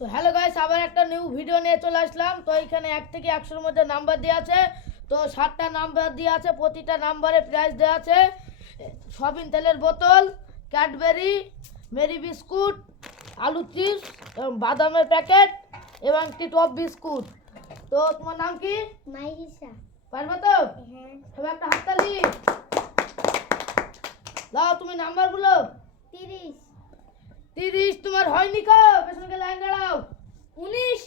তো hello guys, আবার একটা নিউ ভিডিও নিয়ে চলে আসলাম। তো এখানে 1 থেকে 100 এর মধ্যে নাম্বার দেওয়া আছে। তো 7টা নাম্বার দেওয়া আছে, প্রতিটা নাম্বারে প্রাইস দেওয়া আছে সয়াবিন তেলের বোতল, ক্যাডবেরি, মেরি বিস্কুট, আলু চিপস এবং বাদামের প্যাকেট এবং একটি টপ বিস্কুট। তো তোমার নাম কি? মাইরিসা। পারবে তো? হ্যাঁ। সবাই একটা হাততালি দাও। তুমি নাম্বার বলো। 30। 30 তোমার হয়নি কো? পেছনে লাইন দাঁড়াও। 19।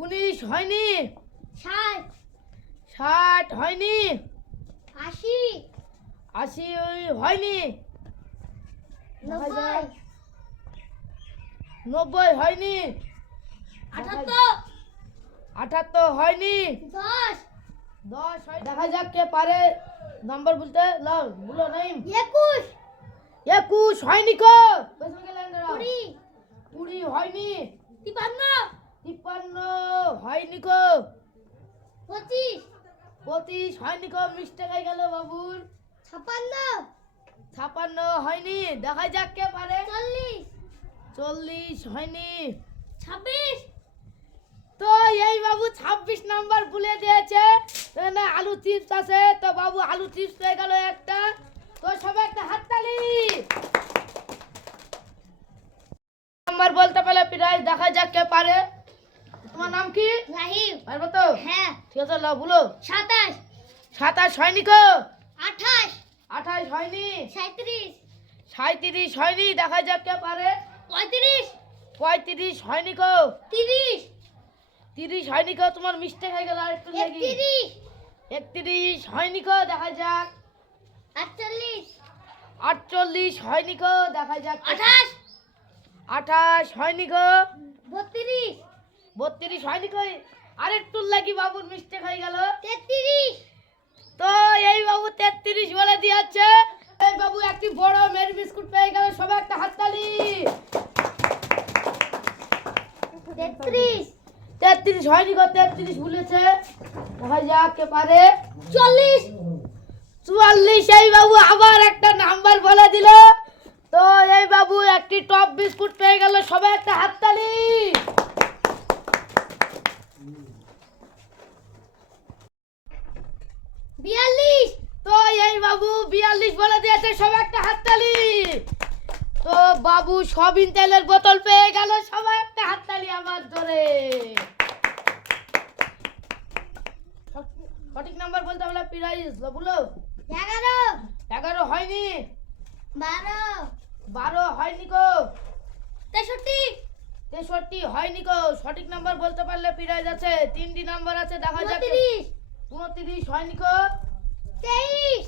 19 হয়নি। 60। 60 হয়নি। 80। 80 হয়নি। 90। 90 হয়নি। 78। 78 হয়নি। 10। 10 হয়। দেখা যাক কে পারে নাম্বার বলতে। লাও বলো নাইম। 21। 21 হয়নি কো? পেছনে লাইন দাঁড়াও। 20। 20 হয়নি। 53। 53 হয়নি কো? 25। 25 হয়নি কো? মিস্টেক হয়ে গেল বাবুর। 56। 56 হয়নি। দেখা যাক কে পারে। 40। 40 হয়নি। 26। তো এই বাবু 26 নাম্বার ভুলে দিয়েছে। না আলু চিপস আছে, তো বাবু আলু চিপস পেয়ে গেল একটা। তো সবাই একটা হাততালি। নাম্বার বলতে পারলে প্রাইজ দেখা যাক কে পারে। তোমার নাম কি? রাহিম। পারবো তো? হ্যাঁ। ঠিক আছে লাও বলো। 27। 27 হয়নি কো? 28। 28 হয়নি। 37। 37 হয়নি। দেখা যাক কে পারে। 35। 35 হয়নি কো? 30। 30 হয়নি কো? তোমার মিস্টেক হয়ে গেল আরেকটু লাগি। 31। 31 হয়নি কো? দেখা যাক। 48। 48 হয়নি কো? দেখা যাক। 28। 28 হয়নি কো? 32। 32 হয়নি কো? আরেকটু লাগি বাবুর মিস্টেক হয়ে গেল। 33। তো এই বাবু 33 বলে দিয়েছে। এই বাবু একটি বড় মেরি বিস্কুট পেয়ে গেল। সবাই একটা হাততালি। 33। 33 হয়নি কো? 33 ভুলেছে। দেখা যাক কে পারে। 40। 44 এই বাবু আবার একটা নাম্বার বলে দিল। তো এই বাবু একটি টপ বিস্কুট পেয়ে গেল। সবাই একটা হাততালি। তো এই বাবু 42 বলে দিয়েছে। সবাই একটা হাততালি। তো বাবু সয়াবিন তেলের বোতল পেয়ে গেল। সবাই একটা হাততালি আমার ধরে। সঠিক নাম্বার বলতে হবে প্রাইস বলো। 11। 11 হয়নি। 12। 12 হয়নি কো? 63। 63 হয়নি কো? সঠিক নাম্বার বলতে পারলে প্রাইজ আছে। 3টি নাম্বার আছে, দেখা যাক। 29। 29 হয়নি কো? 23।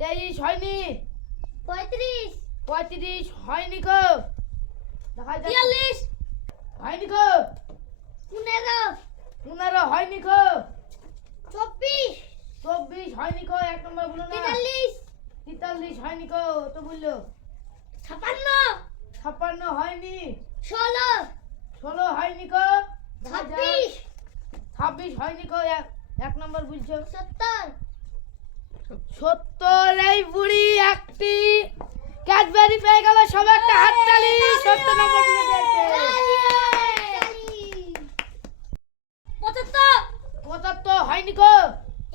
23 হয়নি। 35। 35 হয়নি কো? দেখা যাক। 43। হয়নি কো? 15। 15 হয়নি কো? 24। 24 হয়নি কো? এক নাম্বার বলো না। 43। 43 হয়নি কো? তো বললো। 56। 56 হয়নি। 16। 16 হয়নি কো? দেখা যাক। 26। 26 হয়নি কো? এক নাম্বার বলছো। 70। 70 এই বুড়ি একটি ক্যাডবেরি পেয়ে গেল। সবাই একটা হাততালি। 70 নাম্বার বলে দিয়েছে। 75। 75 হয়নি কো?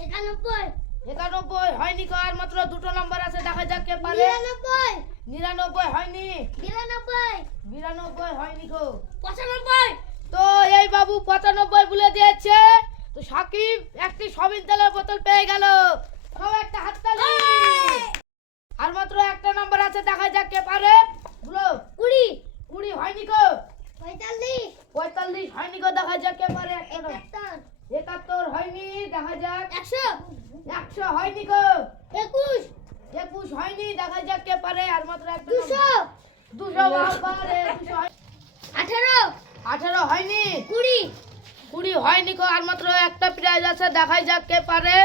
91। 91 হয়নি কো? আর মাত্র দুটো নাম্বার আছে, দেখা যাক কে পারে। 99। 99 হয়নি। 92। 92 হয়নি কো? 95। তো এই বাবু 95 বলে দিয়েছে। তো সাকিব একটি সয়াবিন তেলের বোতল পেয়ে গেল। সবাই একটা হাততালি। আর মাত্র একটা নাম্বার আছে, দেখা যাক কে পারে। বলো। 20। 20 হয়নি কো? 45। 45 হয়নি কো? দেখা যাক কে পারে। 71। 71 হয়নি। দেখা যাক। 100। 100 হয়নি কো? 21। 21 হয়নি। দেখা যাক কে পারে। আর মাত্র একটা 200। 200 পারে। 200 18। 18 হয়নি। 20। 20 হয়নি কো? আর মাত্র একটা প্রাইজ আছে, দেখা যাক কে পারে।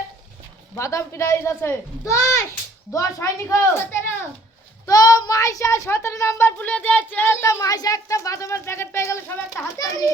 বাদাম প্রাইজ আছে। 10। 10 হয়নি কো? 17। তো মাইশা 17 নাম্বার ভুলে দিয়েছে। তো মাইশা একটা বাদামের প্যাকেট পেয়ে গেল। সবাই একটা হাততালি।